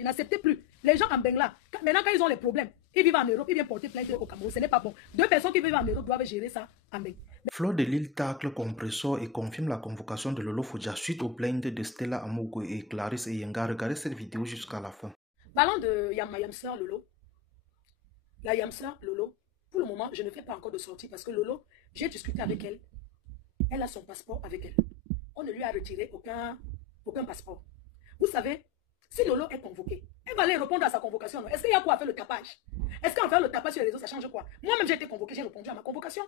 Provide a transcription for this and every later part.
Ils n'acceptaient plus. Les gens en Bengla, maintenant quand ils ont les problèmes, ils vivent en Europe, ils viennent porter plainte au Cameroun. Ce n'est pas bon. Deux personnes qui vivent en Europe doivent gérer ça en Bengla. Fleur de Lille tacle Compressor et confirme la convocation de Lolo Fodja suite aux plaintes de Stella Amogo et Clarisse Eyenga. Regardez cette vidéo jusqu'à la fin. Parlons de Yamseur Lolo. La Yamseur Lolo, pour le moment, je ne fais pas encore de sortie parce que Lolo, j'ai discuté avec elle. Elle a son passeport avec elle. On ne lui a retiré aucun passeport. Vous savez, si Lolo est convoqué, elle va aller répondre à sa convocation. Est-ce qu'il y a quoi à faire le tapage? Est-ce qu'en faire le tapage sur les réseaux, ça change quoi? Moi-même, j'ai été convoqué, j'ai répondu à ma convocation.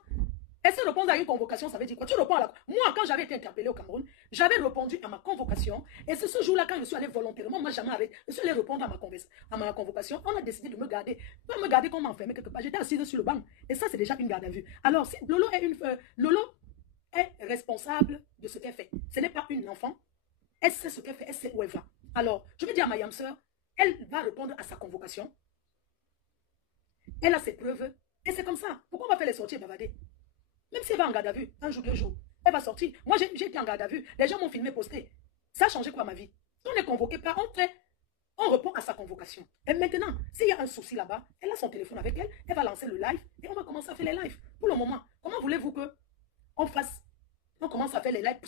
Est-ce que répondre à une convocation, ça veut dire quoi? Tu réponds à la... Moi, quand j'avais été interpellé au Cameroun, j'avais répondu à ma convocation. Et c'est ce jour-là, quand je suis allé volontairement, moi, jamais arrêté. Je suis allé répondre à ma convocation. On a décidé de me garder. Pas me garder comme enfermé quelque part. J'étais assise sur le banc. Et ça, c'est déjà une garde à vue. Alors, si Lolo est responsable de ce qu'elle fait. Ce n'est pas une enfant. Elle sait ce qu'elle fait. Elle sait où elle va. Alors, je vais dire à ma Yamseur, elle va répondre à sa convocation. Elle a ses preuves. Et c'est comme ça. Pourquoi on va faire les sorties et bavarder? Même si elle va en garde à vue, un jour, 2 jours, elle va sortir. Moi, j'ai été en garde à vue. Les gens m'ont filmé, posté. Ça a changé quoi ma vie? Si on n'est convoqué pas, on répond à sa convocation. Et maintenant, s'il y a un souci là-bas, elle a son téléphone avec elle, elle va lancer le live et on va commencer à faire les lives. Pour le moment, comment voulez-vous qu'on commence à faire les lives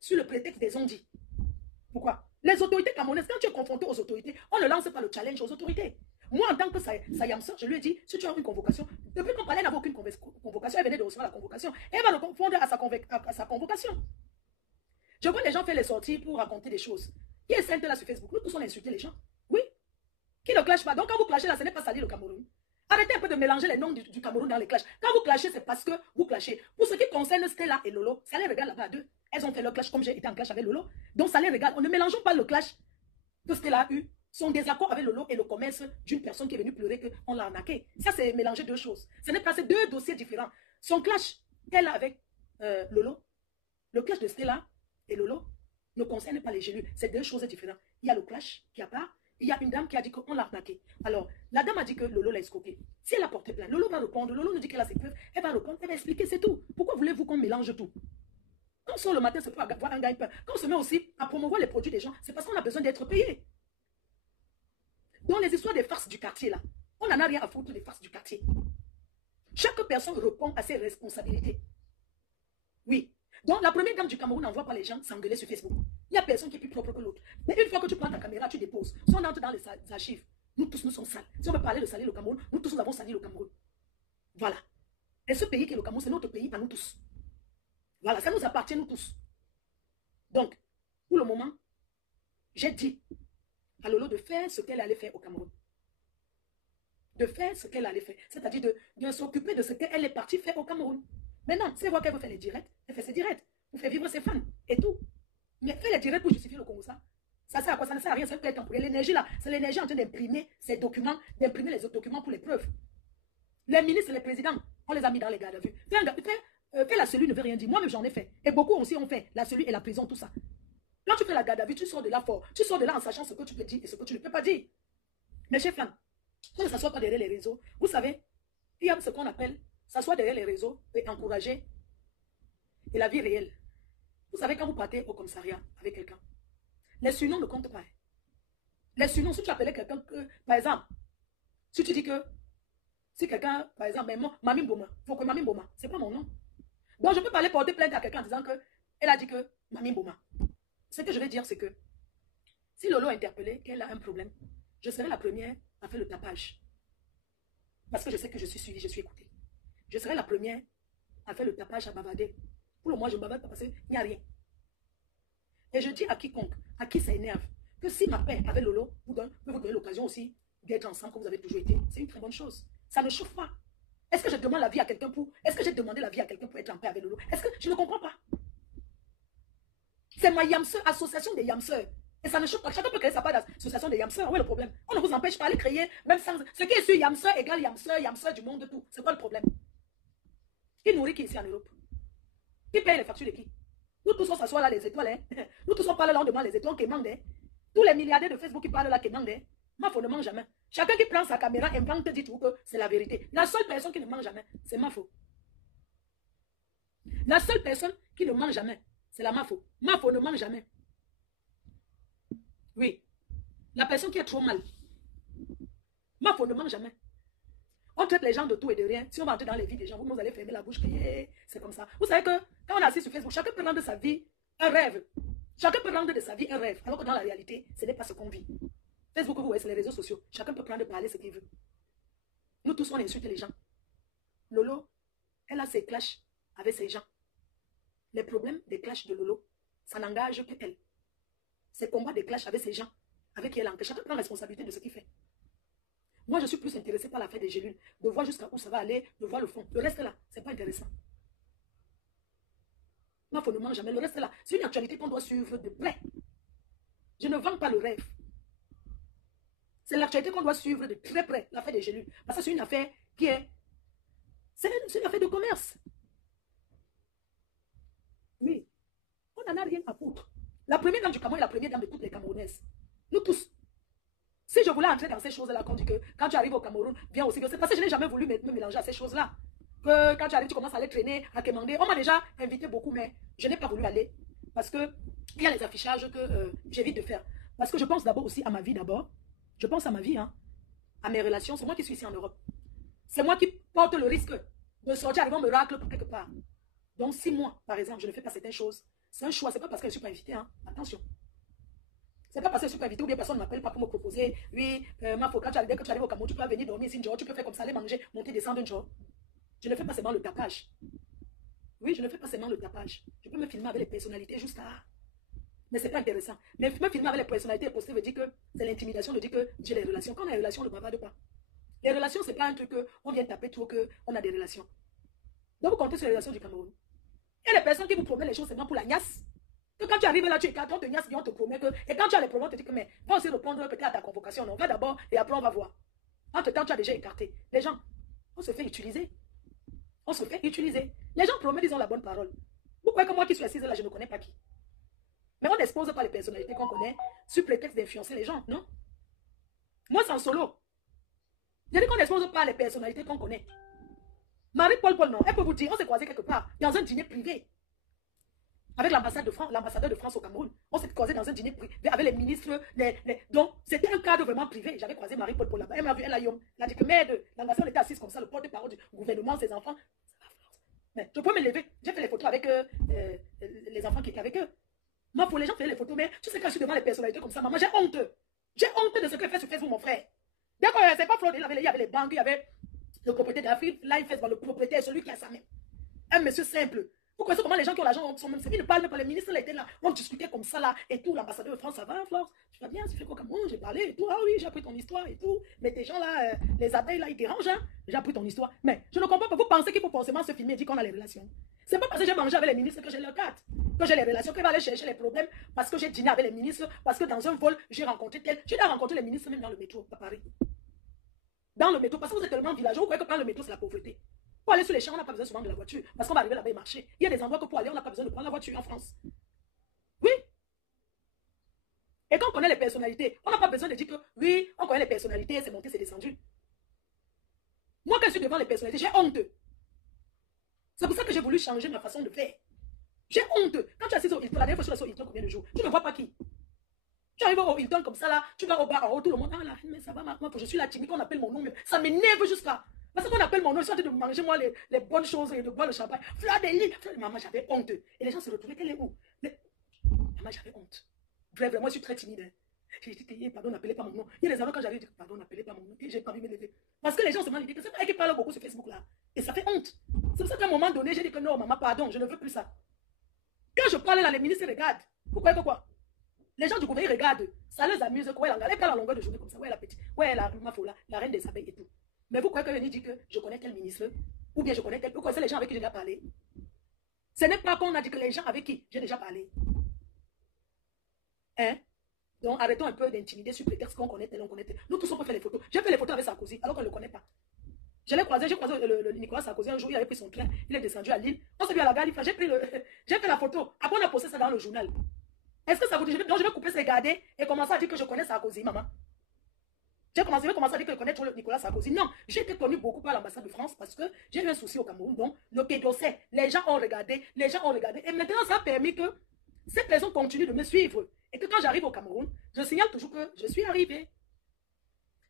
sur le prétexte des ondits? Pourquoi? Les autorités camerounaises, quand tu es confronté aux autorités, on ne lance pas le challenge aux autorités. Moi, en tant que Sayamseur, je lui ai dit, si tu as une convocation, depuis qu'on parlait, elle n'avait aucune convocation, elle venait de recevoir la convocation. Elle va répondre à sa convocation. Je vois les gens faire les sorties pour raconter des choses. Qui est sainte là sur Facebook? Nous tous on a insulté les gens. Oui. Qui ne clash pas. Donc quand vous clashez là, ce n'est pas salir le Cameroun. Arrêtez un peu de mélanger les noms du Cameroun dans les clashs. Quand vous clashez, c'est parce que vous clashez. Pour ce qui concerne Stella et Lolo, ça les regarde là-bas à deux. Elles ont fait leur clash comme j'ai été en clash avec Lolo. Donc ça les regarde. On ne mélangeons pas le clash que Stella a eu, son désaccord avec Lolo et le commerce d'une personne qui est venue pleurer qu'on l'a arnaqué. Ça, c'est mélanger deux choses. Ce n'est pas ces deux dossiers différents. Son clash qu'elle a avec Lolo, le clash de Stella et Lolo ne concerne pas les génus. C'est deux choses différentes. Il y a le clash qui a pas. Il y a une dame qui a dit qu'on l'a arnaqué. Alors, la dame a dit que Lolo l'a escroqué. Si elle a porté plainte, Lolo va répondre. Lolo nous dit qu'elle a ses preuves. Elle va répondre, elle va expliquer, c'est tout. Pourquoi voulez-vous qu'on mélange tout? Quand on sort le matin, c'est pour avoir un gagne-pain. Quand on se met aussi à promouvoir les produits des gens, c'est parce qu'on a besoin d'être payé. Dans les histoires des farces du quartier, là, on n'en a rien à foutre des farces du quartier. Chaque personne répond à ses responsabilités. Oui. Donc, la première dame du Cameroun n'envoie pas les gens s'engueuler sur Facebook. Il n'y a personne qui est plus propre que l'autre. Mais une fois que tu prends ta caméra, tu déposes. Si on entre dans les archives, nous tous, nous sommes sales. Si on veut parler de salir le Cameroun, nous tous, nous avons sali le Cameroun. Voilà. Et ce pays qui est le Cameroun, c'est notre pays à nous tous. Voilà, ça nous appartient nous tous. Donc, pour le moment, j'ai dit à Lolo de faire ce qu'elle allait faire au Cameroun. De faire ce qu'elle allait faire. C'est-à-dire de s'occuper de ce qu'elle est partie faire au Cameroun. Maintenant, c'est voir qu'elle veut faire les directs, elle fait ses directs pour faire vivre ses fans et tout. Mais faire les directs pour justifier le Congo, ça sert à quoi? Ça ne sert à rien, ça peut être temporaire. L'énergie là, c'est l'énergie en train d'imprimer ces documents, d'imprimer les autres documents pour les preuves. Les ministres et les présidents, on les a mis dans les gardes à vue. Faire la cellule ne veut rien dire. Moi-même, j'en ai fait. Et beaucoup aussi ont fait la cellule et la prison, tout ça. Quand tu fais la garde à vue, tu sors de là fort. Tu sors de là en sachant ce que tu peux dire et ce que tu ne peux pas dire. Mais chef fans, on ne s'assoit pas derrière les réseaux. Vous savez, il y a ce qu'on appelle s'asseoir derrière les réseaux et encourager et la vie réelle. Vous savez, quand vous partez au commissariat avec quelqu'un, les surnoms ne comptent pas. Les surnoms, si tu appelais quelqu'un que, par exemple, si tu dis que, si quelqu'un, par exemple, Mami Mboma, faut que Mami Mboma, c'est pas mon nom. Donc, je peux pas aller porter plainte à quelqu'un en disant que, elle a dit que Mami Mboma. Ce que je vais dire, c'est que, si Lolo est interpellé, qu'elle a un problème, je serai la première à faire le tapage. Parce que je sais que je suis suivie, je suis écoutée. Je serai la première à faire le tapage, à bavarder. Pour le moment, je ne bavarde pas parce qu'il n'y a rien. Et je dis à quiconque, à qui ça énerve, que si ma paix avec Lolo peut vous donner l'occasion aussi d'être ensemble comme vous avez toujours été, c'est une très bonne chose. Ça ne chauffe pas. Est-ce que je demande la vie à quelqu'un pour... Est-ce que j'ai demandé la vie à quelqu'un pour être en paix avec Lolo? Est-ce que je ne comprends pas? C'est ma Yamseur, association des Yamseurs. Et ça ne chauffe pas. Chacun peut créer sa part d'association des Yamseurs. Où est le problème? On ne vous empêche pas de créer, même sans... Ce qui est sur Yamseur égale Yamseur du monde, tout. C'est quoi le problème? Qui nourrit qui ici en Europe? Qui paye les factures de qui? Nous tous on s'assoit là, les étoiles. Hein? Nous tous on parle là, on demande les étoiles qui mangent. Hein? Tous les milliardaires de Facebook qui parlent là, qui mangent. Hein? Mafo ne mange jamais. Chacun qui prend sa caméra invente, dit tout que c'est la vérité. La seule personne qui ne mange jamais, c'est Mafo. La seule personne qui ne mange jamais, c'est la Mafo. Mafo ne mange jamais. Oui. La personne qui est trop mal. Ma faut ne mange jamais. On traite les gens de tout et de rien. Si on va entrer dans les vies des gens, vous allez fermer la bouche. C'est comme ça. Vous savez que quand on est assis sur Facebook, chacun peut rendre de sa vie un rêve. Chacun peut rendre de sa vie un rêve. Alors que dans la réalité, ce n'est pas ce qu'on vit. Facebook, vous voyez, c'est les réseaux sociaux. Chacun peut prendre et parler ce qu'il veut. Nous tous, on insulte les gens. Lolo, elle a ses clashs avec ses gens. Les problèmes des clashs de Lolo, ça n'engage que elle. Ses combats des clashs avec ses gens, avec qui elle engage. Chacun prend responsabilité de ce qu'il fait. Moi, je suis plus intéressée par l'affaire des gélules, de voir jusqu'à où ça va aller, de voir le fond. Le reste là, c'est pas intéressant. Moi, il faut ne manger jamais. Le reste là, c'est une actualité qu'on doit suivre de près. Je ne vends pas le rêve. C'est l'actualité qu'on doit suivre de très près, l'affaire des gélules. Parce que c'est une affaire qui est... C'est une affaire de commerce. Oui. On n'en a rien à foutre. La première dame du Cameroun est la première dame de toutes les Camerounaises. Nous tous. Si je voulais entrer dans ces choses-là, qu'on dit que quand tu arrives au Cameroun, viens aussi. C'est parce que je n'ai jamais voulu me mélanger à ces choses-là. Que quand tu arrives, tu commences à aller traîner, à quémander. On m'a déjà invité beaucoup, mais je n'ai pas voulu aller. Parce qu'il y a les affichages que j'évite de faire. Parce que je pense d'abord aussi à ma vie d'abord. Je pense à ma vie, hein, à mes relations. C'est moi qui suis ici en Europe. C'est moi qui porte le risque de sortir, arriver, on me racle pour quelque part. Donc, si moi, par exemple, je ne fais pas certaines choses, c'est un choix. C'est pas parce que je ne suis pas invitée. Hein. Attention. C'est pas parce que je ne suis pas invitée ou bien personne ne m'appelle pas pour me proposer. Oui, ma faut, dès que tu arrives au Cameroun, tu peux venir dormir ici, tu peux faire comme ça, aller manger, monter, descendre un jour. Je ne fais pas seulement le tapage. Oui, je ne fais pas seulement le tapage. Je peux me filmer avec les personnalités juste là. Mais ce n'est pas intéressant. Mais me filmer avec les personnalités et poster veut dire que c'est l'intimidation de dire que j'ai des relations. Quand on a des relations, on ne bavarde pas. Les relations, ce n'est pas un truc qu'on vient taper trop qu'on a des relations. Donc, vous comptez sur les relations du Cameroun. Il y a des personnes qui vous promettent les choses seulement pour la niasse. Que quand tu arrives là, tu écartes, on te niasse, on te promet que. Et quand tu as les problèmes, on te dit que, mais va aussi répondre peut-être à ta convocation. On va d'abord et après on va voir. Entre-temps, tu as déjà écarté. Les gens, on se fait utiliser. On se fait utiliser. Les gens promettent, ils ont la bonne parole. Vous croyez que moi qui suis assise là, je ne connais pas qui? Mais on n'expose pas les personnalités qu'on connaît sous prétexte d'influencer les gens, non? Moi, c'est en solo. Je dis qu'on n'expose pas les personnalités qu'on connaît. Marie-Paul, non. Elle peut vous dire, on s'est croisé quelque part, dans un dîner privé. Avec l'ambassadeur de France au Cameroun. On s'est croisé dans un dîner privé avec les ministres. Donc, c'était un cadre vraiment privé. J'avais croisé Marie-Paul là-bas. Elle m'a vu, elle a dit que merde, l'ambassadeur était assise comme ça, le porte-parole du gouvernement, ses enfants. Mais je peux me lever. J'ai fait les photos avec les enfants qui étaient avec eux. Moi, pour les gens faire les photos, mais tu sais quand je suis devant les personnalités comme ça, maman, j'ai honte. J'ai honte de ce que fait sur Facebook mon frère. D'accord, c'est pas Claude, il y avait les banques, il y avait le propriétaire d'Afrique, là il fait le propriétaire, celui qui a sa main. Un monsieur simple. Vous connaissez comment les gens qui ont l'argent sont même. Ils ne parlent même pas, les ministres là étaient là, on discutait comme ça là, et tout, l'ambassadeur de France, ça va, Flore, tu vas bien, tu fais quoi comme j'ai parlé et tout, ah oui, j'ai appris ton histoire et tout, mais tes gens là, les abeilles là, ils dérangent, hein, j'ai appris ton histoire. Mais je ne comprends pas, vous pensez qu'il faut forcément se filmer et dire qu'on a les relations. C'est pas parce que j'ai mangé avec les ministres que j'ai leur carte, que j'ai les relations, que je vais aller chercher les problèmes, parce que j'ai dîné avec les ministres, parce que dans un vol, j'ai rencontré tel, j'ai rencontré les ministres même dans le métro à Paris. Dans le métro, parce que vous êtes tellement villageois, vous croyez que prendre le métro, c'est la pauvreté. Pour aller sur les champs, on n'a pas besoin souvent de la voiture, parce qu'on va arriver là-bas et marcher. Il y a des endroits que pour aller, on n'a pas besoin de prendre la voiture en France. Oui. Et quand on connaît les personnalités, on n'a pas besoin de dire que oui, on connaît les personnalités, c'est monté, c'est descendu. Moi, quand je suis devant les personnalités, j'ai honte. C'est pour ça que j'ai voulu changer ma façon de faire. J'ai honte. Quand tu es assis au Hilton, la dernière fois sur le Hilton, combien de jours? Tu ne vois pas qui? Tu arrives au Hilton comme ça là, tu vas au bar en haut, tout le monde, ah là, mais ça va, moi, je suis la timide, on appelle mon nom, mais ça m'énerve jusqu'à. Parce qu'on appelle mon nom, je suis en train de manger moi les bonnes choses et de boire le champagne. Fleur des lits, maman, j'avais honte. Et les gens se retrouvaient, qu'elle est où? Mais, maman, j'avais honte. Bref, moi, je suis très timide. Hein. J'ai dit, pardon, n'appelez pas mon nom. Il y a des endroits quand j'avais dit, pardon, n'appelez pas mon nom. Et j'ai pas envie de me lever. Parce que les gens se demandent, c'est pas elle qui parle beaucoup sur Facebook là. Et ça fait honte. C'est pour ça qu'à un moment donné, j'ai dit que non, maman, pardon, je ne veux plus ça. Quand je parle là, les ministres regardent. Pourquoi, pourquoi? Les gens du gouvernement regardent. Ça les amuse. Quoi, elle regarde la longueur de journée comme ça. Ouais, la petite. Ouais, ma foula, la reine des abeilles et tout. Mais vous croyez que je dis que je connais tel ministre? Ou bien je connais tel. Vous connaissez les gens avec qui j'ai déjà parlé? Ce n'est pas qu'on a dit que les gens avec qui j'ai déjà parlé. Hein? Donc arrêtons un peu d'intimider sur prétexte qu'on connaît tel, on connaît tel. Nous tous on peut faire les photos. J'ai fait les photos avec Sarkozy alors qu'on ne le connaît pas. Je l'ai croisé, j'ai croisé le Nicolas Sarkozy un jour, il avait pris son train, il est descendu à Lille. On s'est vu à la gare, j'ai fait la photo. Après on a posté ça dans le journal. Est-ce que ça vous dit? Donc je vais couper ses gardés et commencer à dire que je connais Sarkozy, maman. Je vais commencer à dire que je connais trop Nicolas Sarkozy. Non, j'ai été connu beaucoup par l'ambassade de France parce que j'ai eu un souci au Cameroun. Donc, le pédossé, les gens ont regardé. Et maintenant, ça a permis que Ces personnes continuent de me suivre. Et que quand j'arrive au Cameroun, je signale toujours que je suis arrivé.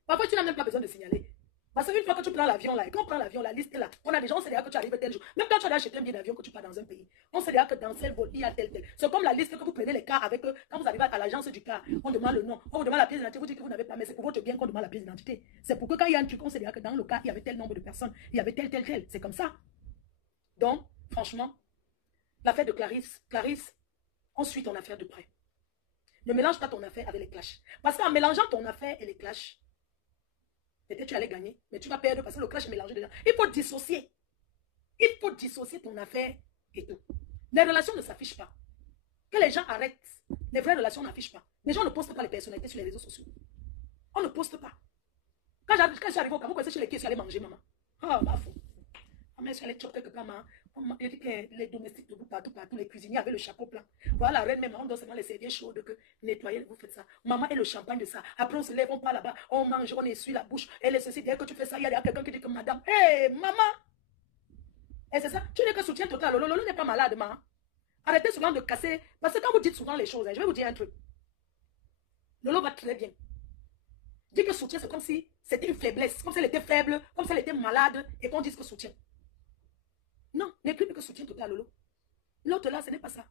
Parfois, tu n'as même pas besoin de signaler. Parce qu'une fois que tu prends l'avion là, et qu'on prend l'avion, la liste est là. On a des gens, on sait déjà que tu arrives tel jour. Même quand tu as acheté un billet d'avion que tu pars dans un pays, on sait déjà que dans tel vol, il y a tel. C'est comme la liste que vous prenez les cars avec eux. Quand vous arrivez à l'agence du car, on demande le nom, on vous demande la pièce d'identité, vous dites que vous n'avez pas, mais c'est pour votre bien qu'on demande la pièce d'identité. C'est pour que quand il y a un truc, on sait déjà que dans le car, il y avait tel nombre de personnes, il y avait tel. C'est comme ça. Donc, franchement, l'affaire de Clarisse, ensuite ton affaire de près. Ne mélange pas ton affaire avec les clashs. Parce qu'en mélangeant ton affaire et les clashs, peut-être tu allais gagner, mais tu vas perdre parce que le clash est mélangé dedans. Il faut dissocier. Il faut dissocier ton affaire et tout. Les relations ne s'affichent pas. Que les gens arrêtent. Les vraies relations n'affichent pas. Les gens ne postent pas les personnalités sur les réseaux sociaux. On ne poste pas. Quand j'arrive au Cameroun, c'est chez les qui je suis allé manger, maman. Ah, ma fou. Maman, je suis allée choper quelque part, maman. Il dit que les domestiques de partout, les cuisiniers avaient le chapeau plein. Voilà, la reine, même, on doit seulement les servir chaudes, que nettoyer, vous faites ça. Maman et le champagne de ça. Après, on se lève, on part là-bas, on mange, on essuie la bouche. Et les ceci, dès que tu fais ça, il y a quelqu'un qui dit que madame, hé, maman. Et c'est ça. Tu n'es que soutien total. Lolo n'est pas malade, maman. Arrêtez souvent de casser. Parce que quand vous dites souvent les choses, je vais vous dire un truc. Lolo va très bien. Dire que soutien, c'est comme si c'était une faiblesse. Comme si elle était faible, comme si elle était malade, et qu'on dise que soutien. Non, n'est plus que soutien total, Lolo. L'autre là, ce n'est pas ça.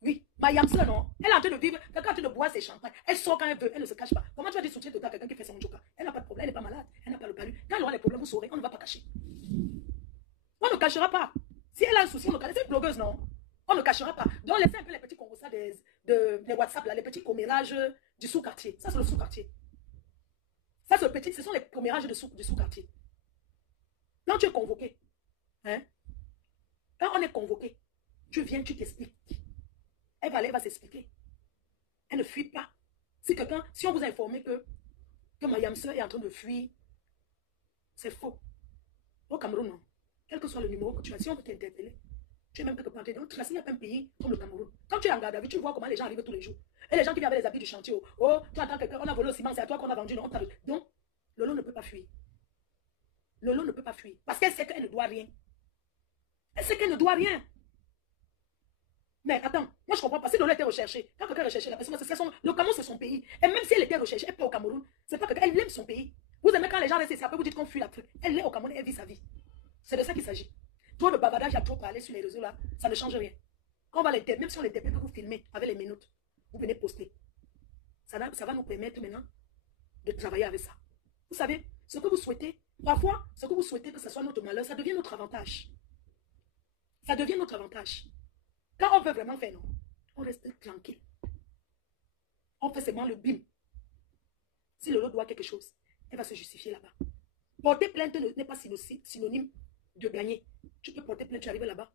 Oui, ma Yamsa, non. Elle est en train de vivre, quelqu'un est en train de boire ses champagnes. Elle sort quand elle veut, elle ne se cache pas. Comment tu vas dire soutien total à quelqu'un qui fait son joker? Elle n'a pas de problème, elle n'est pas malade, elle n'a pas le palu. Quand elle aura les problèmes, vous saurez, on ne va pas cacher. On ne cachera pas. Si elle a un souci, on ne cachera pas. C'est une blogueuse, non? On ne cachera pas. Donc, laissez un peu les petits conversations des WhatsApp, là, les petits commérages du sous-quartier. Ça, c'est le sous-quartier. Ça, c'est le petit, ce sont les commérages du sous-quartier. Quand tu es convoqué, hein? Quand on est convoqué, tu viens, tu t'expliques. Elle va s'expliquer. Elle ne fuit pas. Si on vous a informé que Mayam Sœur est en train de fuir, c'est faux. Au Cameroun, non. Quel que soit le numéro que tu as, si on veut t'interpeller, tu es même quelque part. Donc, il n'y a pas un pays comme le Cameroun. Quand tu es en garde à vue, tu vois comment les gens arrivent tous les jours. Et les gens qui viennent avec les habits du chantier, oh, tu entends quelqu'un, on a volé au ciment, c'est à toi qu'on a vendu. Non, donc, Lolo ne peut pas fuir. Lolo ne peut pas fuir. Parce qu'elle sait qu'elle ne doit rien. Elle sait qu'elle ne doit rien. Mais attends, moi je comprends pas. Si Lolo était recherchée, quand quelqu'un recherchait la personne, le Cameroun c'est son pays. Et même si elle était recherchée, elle n'est pas au Cameroun. C'est pas qu'elle aime son pays. Vous aimez quand les gens restent ici, après vous dites qu'on fuit l'Afrique. Elle est au Cameroun et elle vit sa vie. C'est de ça qu'il s'agit. Toi, le bavardage a trop parlé sur les réseaux là, ça ne change rien. Quand on va l'interpeller, même si on l'interpelle, que vous filmez avec les minutes, vous venez poster. Ça va nous permettre maintenant de travailler avec ça. Vous savez, ce que vous souhaitez, parfois, ce que vous souhaitez que ce soit notre malheur, ça devient notre avantage. Ça devient notre avantage. Quand on veut vraiment faire, non, on reste tranquille. On fait seulement le bim. Si Lolo doit quelque chose, elle va se justifier là-bas. Porter plainte n'est pas synonyme de gagner. Tu peux porter plainte, tu arrives là-bas.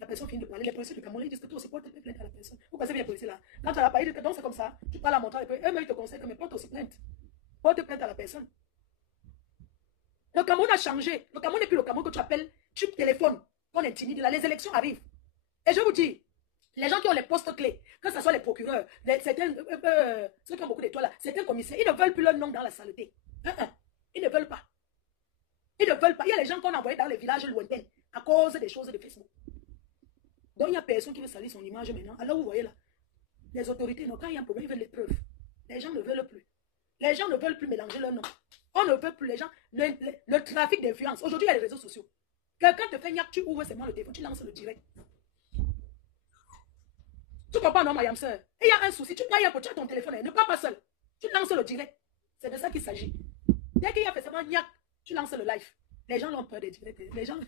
La personne finit de parler. Les policiers du Cameroun disent que toi aussi porte plainte à la personne. Vous pensez bien les policiers là. Quand tu as parlé, donc c'est comme ça. Tu parles à mon temps et eux-mêmes ils te conseillent que mais porte aussi plainte. Porte plainte à la personne. Le Cameroun a changé. Le Cameroun n'est plus le Cameroun que tu appelles, tu téléphones, qu'on intimide. Là, les élections arrivent. Et je vous dis, les gens qui ont les postes clés, que ce soit les procureurs, ceux qui ont beaucoup d'étoiles là, certains commissaires, ils ne veulent plus leur nom dans la saleté. Ils ne veulent pas. Ils ne veulent pas. Il y a les gens qu'on a envoyés dans les villages lointains à cause des choses de Facebook. Donc il n'y a personne qui veut salir son image maintenant. Alors vous voyez là, les autorités, non, quand il y a un problème, ils veulent les preuves. Les gens ne veulent plus. Les gens ne veulent plus mélanger leur nom. On ne veut plus les gens. Le trafic d'influence. Aujourd'hui, il y a les réseaux sociaux. Quelqu'un te fait niaque, tu ouvres seulement le téléphone, tu lances le direct. Tu comprends, non, ma Yam Sœur? Et il y a un souci, tu as ton téléphone, ne pars pas seul. Tu lances le direct. C'est de ça qu'il s'agit. Dès qu'il y a forcément niaque, tu lances le live. Les gens ont peur des directs. Les gens.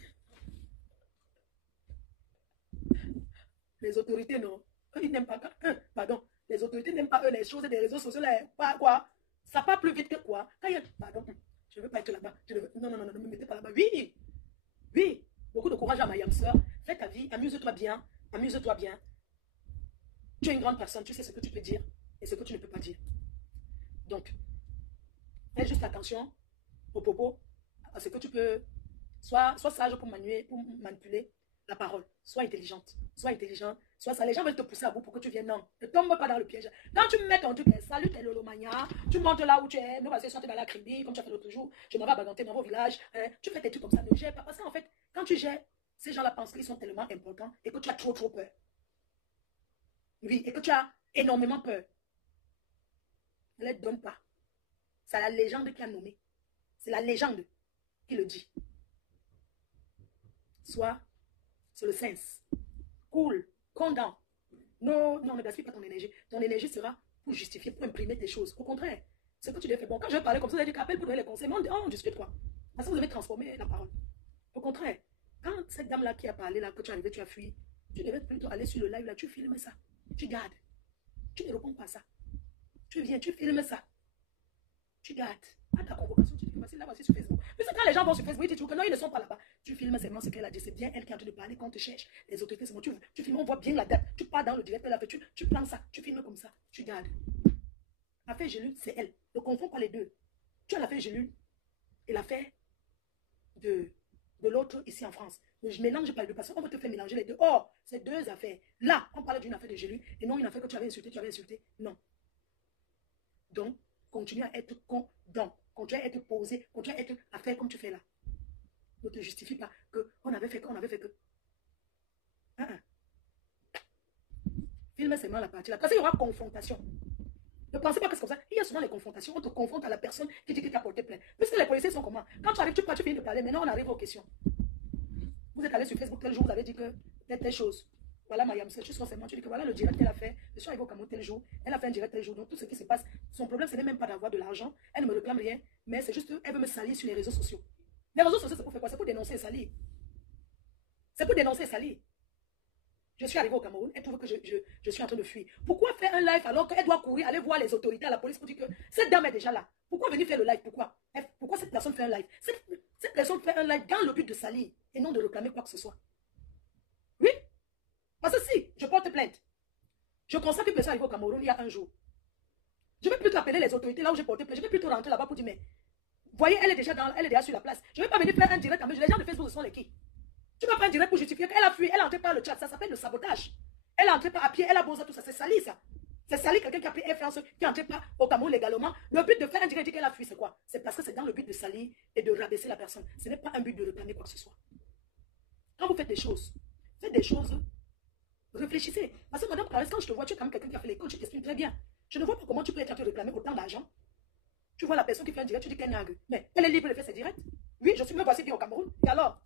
Les autorités, non. Ils n'aiment pas. Pardon. Les autorités n'aiment pas les choses des réseaux sociaux. Là, quoi? Ça part plus vite que quoi? Quand il y a... Pardon. Je ne veux pas être là-bas. Non, ne me mettez pas là-bas. Oui. Oui. Beaucoup de courage à ma Yam Sœur. Fais ta vie. Amuse-toi bien. Amuse-toi bien. Tu es une grande personne. Tu sais ce que tu peux dire et ce que tu ne peux pas dire. Donc, fais juste attention aux propos, à ce que tu peux. Sois sage pour manipuler la parole. Sois intelligente. Sois intelligent. Sois ça. Les gens veulent te pousser à bout pour que tu viennes. Non. Ne tombe pas dans le piège. Quand tu me mets ton truc, salut, t'es Lolomania. Tu montes là où tu es. Nous, vas-y, sortir dans la cribi, comme tu as fait l'autre jour. Je m'en vais à Baganté, dans vos villages. Tu fais tes trucs comme ça. Ne gère pas. Parce qu'en fait, quand tu gères, ces gens-là pensent qu'ils sont tellement importants et que tu as trop peur. Oui, et que tu as énormément peur. Ne les donne pas. C'est la légende qui a nommé. C'est la légende qui le dit. Soit sur le sens. Cool, condamne. Non, non, ne gaspille pas ton énergie. Ton énergie sera pour justifier, pour imprimer tes choses. Au contraire, c'est que tu devais faire. Bon, quand je vais parler comme ça, vous allez dire qu'appelle pour donner les conseils. Mais on discute quoi. Parce que vous devez transformer la parole. Au contraire, quand cette dame-là qui a parlé, là, que tu es arrivé, tu as fui, tu devais plutôt aller sur le live, là, tu filmes ça. Tu gardes. Tu ne réponds pas à ça. Tu viens, tu filmes ça. Tu gardes. À ta convocation, tu dis, voici là, voici sur Facebook. Mais c'est quand les gens vont sur Facebook, ils disent que non, ils ne sont pas là-bas. Tu filmes seulement ce qu'elle a dit. C'est bien elle qui est en train de parler quand on te cherche. Les autorités, c'est bon. Tu filmes, on voit bien la date. Tu pars dans le direct, elle a fait, tu prends ça, tu filmes comme ça, tu gardes. L'affaire Gélule, c'est elle. Ne confonds pas les deux. Tu as l'affaire Gélule et l'affaire de l'autre ici en France. Je mélange pas les deux parce qu'on va te faire mélanger les deux. Or, c'est deux affaires. Là, on parle d'une affaire de Gélule et non une affaire que tu avais insulté, Non. Donc, continue à être continue à être posé, continue à être à faire comme tu fais là. Ne te justifie pas qu'on avait fait que. Filme seulement la partie là. Parce qu'il y aura confrontation. Ne pensez pas que c'est comme ça. Il y a souvent les confrontations. On te confronte à la personne qui dit que tu as porté plainte. Puisque les policiers sont comment? Quand tu arrives, tu finis de parler. Maintenant, on arrive aux questions. Vous êtes allé sur Facebook tel jour, vous avez dit que telle chose. Voilà, Mayam, c'est juste forcément, tu dis que voilà le direct qu'elle a fait. Je suis arrivée au Cameroun tel jour. Elle a fait un direct tel jour. Donc, tout ce qui se passe, son problème, ce n'est même pas d'avoir de l'argent. Elle ne me réclame rien. Mais c'est juste, elle veut me salir sur les réseaux sociaux. Les réseaux sociaux, c'est pour faire quoi? C'est pour dénoncer et salir. C'est pour dénoncer et salir. Je suis arrivée au Cameroun, elle trouve que je suis en train de fuir. Pourquoi faire un live alors qu'elle doit courir, aller voir les autorités à la police pour dire que cette dame est déjà là? Pourquoi venir faire le live? Pourquoi cette personne fait un live? Cette personne fait un live dans le but de salir et non de réclamer quoi que ce soit. Oui? Parce que si je porte plainte, je constate que personne arrive au Cameroun il y a un jour. Je vais plutôt appeler les autorités là où j'ai porté plainte. Je vais plutôt rentrer là-bas pour dire, mais voyez, elle est déjà sur la place. Je ne vais pas venir faire un direct en les gens de Facebook, ce sont les qui? Tu vas faire un direct pour justifier qu'elle a fui, elle est entrée par le chat, ça s'appelle le sabotage. Elle est entrée par à pied, elle a posé tout ça, c'est sali ça. C'est sali quelqu'un qui a pris influence, qui est entré par au Cameroun légalement. Le but de faire un direct qu'elle a fui, c'est quoi? C'est parce que c'est dans le but de salir et de rabaisser la personne. Ce n'est pas un but de réclamer quoi que ce soit. Quand vous faites des choses, réfléchissez. Parce que madame Clarisse, quand je te vois, tu es quand même quelqu'un qui a fait l'école, tu t'exprimes très bien. Je ne vois pas comment tu peux être en train de réclamer autant d'argent. Tu vois la personne qui fait un direct, tu dis qu'elle nague. Mais elle est libre de faire ses directs. Oui, je suis me voici bien au Cameroun. Et alors?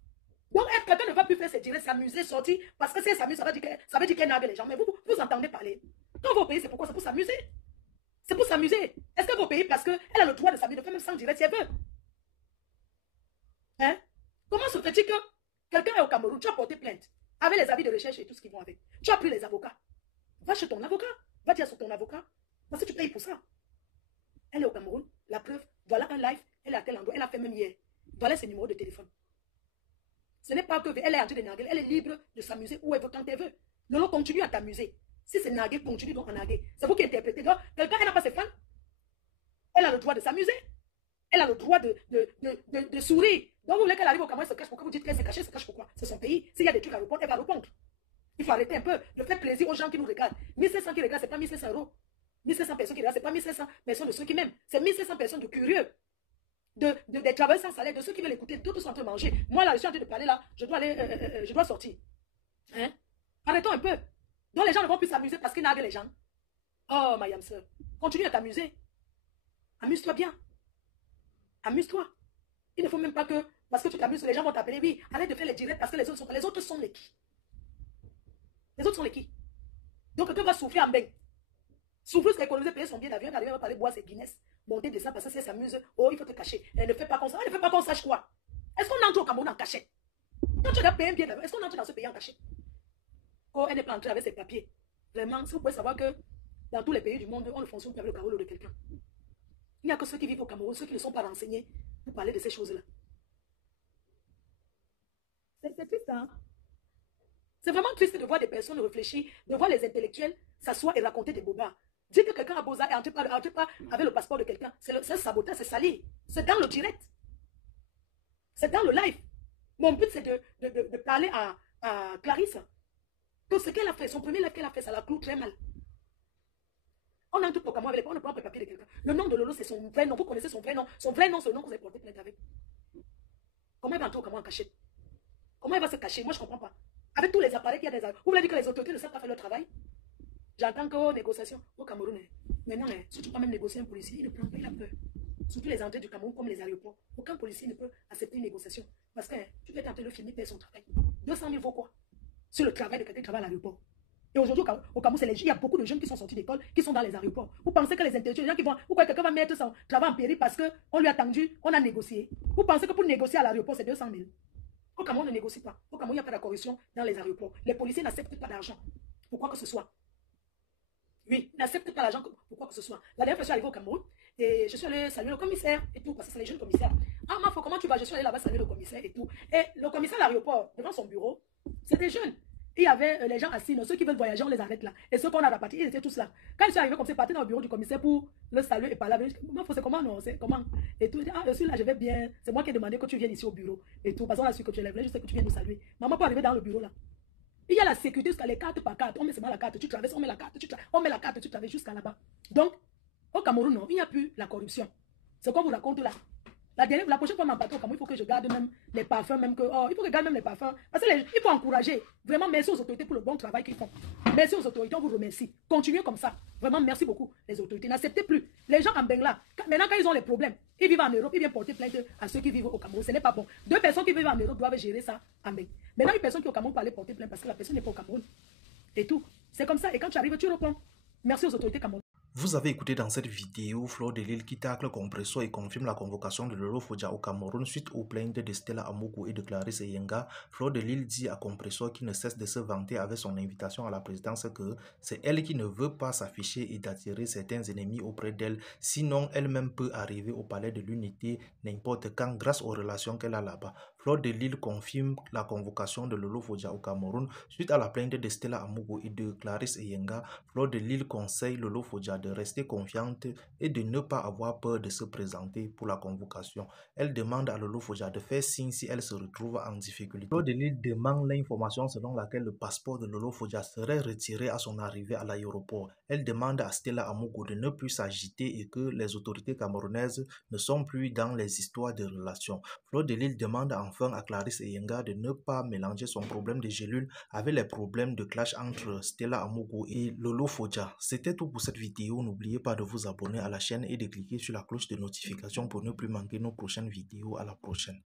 Donc, quelqu'un ne va plus faire ses directs, s'amuser, sortir, parce que si elle s'amuse, ça veut dire qu'elle nague les gens. Mais vous entendez parler. Quand vos pays, c'est pourquoi? C'est pour s'amuser. C'est pour s'amuser. Est-ce que vos pays, parce qu'elle a le droit de s'amuser, de faire même sans direct si elle veut? Hein? Comment se fait-il que quelqu'un est au Cameroun, tu as porté plainte, avec les avis de recherche et tout ce qu'ils vont avec. Tu as pris les avocats. Va chez ton avocat. Va dire sur ton avocat. Parce que tu payes pour ça. Elle est au Cameroun. La preuve, voilà un live. Elle est à tel endroit. Elle a fait même hier. Voilà ses numéros de téléphone. Ce n'est pas que elle est en train de narguer. Elle est libre de s'amuser où elle veut quand elle veut. Lolo, continue à t'amuser. Si c'est narguer, continue donc à narguer. C'est vous qui interprétez. Donc, quelqu'un, elle n'a pas ses fans. Elle a le droit de s'amuser. Elle a le droit de sourire. Donc, vous voulez qu'elle arrive au Cameroun, elle se cache. Pourquoi vous dites qu'elle se cache? Elle se cache pourquoi? C'est son pays. S'il y a des trucs à répondre, elle va répondre. Il faut arrêter un peu de faire plaisir aux gens qui nous regardent. 1500 qui regardent, ce n'est pas 1500 euros. 1500 personnes qui regardent, ce n'est pas 1500 personnes de ceux qui m'aiment. C'est 1500 personnes de curieux. Des travailleurs sans salaire, de ceux qui veulent écouter, d'autres sont en train de manger. Moi, là, je suis en train de parler, là, je dois aller, je dois sortir. Hein? Arrêtons un peu. Donc, les gens ne vont plus s'amuser parce qu'ils narguent les gens. Oh, ma yam sœur, continue à t'amuser. Amuse-toi bien. Amuse-toi. Il ne faut même pas que, parce que tu t'amuses, les gens vont t'appeler. Oui, arrête de faire les directs parce que les autres sont les qui? Les autres sont les qui? Donc, quelqu'un va souffrir en bain. Souffrir, c'est économiser, payer son billet d'avion, arriver à parler, boire ses Guinness, monter, descendre, parce que si elle s'amuse, oh, il faut te cacher. Elle ne fait pas comme ça. Elle ne fait pas qu'on sache quoi. Est-ce qu'on entre au Cameroun en cachette? Quand tu dois payer un billet d'avion, est-ce qu'on entre dans ce pays en cachette? Oh, elle n'est pas entrée avec ses papiers. Vraiment, si vous pouvez savoir que dans tous les pays du monde, on ne fonctionne plus avec le carolo de quelqu'un. Il n'y a que ceux qui vivent au Cameroun, ceux qui ne sont pas renseignés pour parler de ces choses-là. C'est triste, hein? C'est vraiment triste de voir des personnes réfléchir, de voir les intellectuels s'asseoir et raconter des bobards. Dire que quelqu'un a beau et entre pas avec le passeport de quelqu'un, c'est un sabotage, c'est sali. C'est dans le direct. C'est dans le live. Mon but, c'est de parler à Clarisse. Que ce qu'elle a fait, son premier live qu'elle a fait, ça la cloue très mal. On a un tout Pokémon avec on ne prend pas le papier de quelqu'un. Le nom de Lolo, c'est son vrai nom. Vous connaissez son vrai nom. Son vrai nom, c'est le nom que vous avez porté plainte avec. Comment elle va entrer au Cameroun en cachette? Comment elle va se cacher? Moi, je ne comprends pas. Avec tous les appareils qu'il y a des... Vous voulez dire que les autorités ne savent pas faire leur travail? J'entends qu'aux négociations au Cameroun, maintenant, si tu peux même négocier un policier, il ne prend pas, il a peur. Surtout les entrées du Cameroun comme les aéroports. Aucun policier ne peut accepter une négociation. Parce que tu peux tenter de le filmer, perdre son travail. 200 000 vaut quoi? Sur le travail de quelqu'un qui travaille à l'aéroport. Et aujourd'hui, au Cameroun, il y a beaucoup de jeunes qui sont sortis d'école, qui sont dans les aéroports. Vous pensez que les intellectuels, les gens qui vont, ou quelqu'un va mettre son travail en péril parce qu'on lui a tendu, on a négocié. Vous pensez que pour négocier à l'aéroport, c'est 200 000? Au Cameroun, on ne négocie pas. Au Cameroun, il n'y a pas de corruption dans les aéroports. Les policiers n'acceptent pas d'argent. Pourquoi que ce soit? Oui, n'acceptent pas l'argent pour quoi que ce soit. La dernière fois, je suis arrivée au Cameroun et je suis allée saluer le commissaire et tout, parce que c'est les jeunes commissaires. Ah, Mafo, comment tu vas? Je suis allée là-bas saluer le commissaire et tout. Et le commissaire à l'aéroport, devant son bureau, c'est des jeunes. Il y avait les gens assis, ceux qui veulent voyager, on les arrête là. Et ceux qu'on a rapatriés, ils étaient tous là. Quand je suis arrivée comme ça, parti dans le bureau du commissaire pour le saluer et parler avec lui. Mafo, c'est comment? Non, c'est comment? Et tout. Ah, je suis là, je vais bien. C'est moi qui ai demandé que tu viennes ici au bureau et tout. Parce qu'on a su que tu es là, je sais que tu viens nous saluer. Maman peut arriver dans le bureau là. Il y a la sécurité jusqu'à les cartes par carte. On met seulement la carte, tu traverses, on met la carte, on met la carte, tu traverses jusqu'à là-bas. Donc, au Cameroun, non, il n'y a plus la corruption. C'est comme vous raconte là. La prochaine fois, au Cameroun, il faut que je garde même les parfums, même que, il faut que je garde même les parfums. Parce qu'il faut encourager. Vraiment, merci aux autorités pour le bon travail qu'ils font. Merci aux autorités, on vous remercie. Continuez comme ça. Vraiment, merci beaucoup, les autorités. N'acceptez plus. Les gens en Bengla, maintenant, quand ils ont les problèmes, ils vivent en Europe, ils viennent porter plainte à ceux qui vivent au Cameroun. Ce n'est pas bon. 2 personnes qui vivent en Europe doivent gérer ça en Bengla. Maintenant, une personne qui est au Cameroun peut aller porter plainte parce que la personne n'est pas au Cameroun. Et tout. C'est comme ça. Et quand tu arrives, tu réponds. Merci aux autorités camerounaises. Vous avez écouté dans cette vidéo Fleur de Lille qui tacle Compresso et confirme la convocation de Lolo Fodja au Cameroun suite aux plaintes de Stella Amougou et de Clarisse Eyenga. Fleur de Lille dit à Compresso qu'il ne cesse de se vanter avec son invitation à la présidence que c'est elle qui ne veut pas s'afficher et d'attirer certains ennemis auprès d'elle, sinon elle-même peut arriver au palais de l'unité n'importe quand grâce aux relations qu'elle a là-bas. Fleur de Lille confirme la convocation de Lolo Fodja au Cameroun suite à la plainte de Stella Amougou et de Clarisse Eyenga. Fleur de Lille conseille Lolo Fodja de rester confiante et de ne pas avoir peur de se présenter pour la convocation. Elle demande à Lolo Fodja de faire signe si elle se retrouve en difficulté. Fleur de Lille demande l'information selon laquelle le passeport de Lolo Fodja serait retiré à son arrivée à l'aéroport. Elle demande à Stella Amougou de ne plus s'agiter et que les autorités camerounaises ne sont plus dans les histoires de relations. Fleur de Lille demande enfin à Clarisse Eyenga de ne pas mélanger son problème de gélule avec les problèmes de clash entre Stella Amougou et Lolo Fodja. C'était tout pour cette vidéo. N'oubliez pas de vous abonner à la chaîne et de cliquer sur la cloche de notification pour ne plus manquer nos prochaines vidéos. À la prochaine.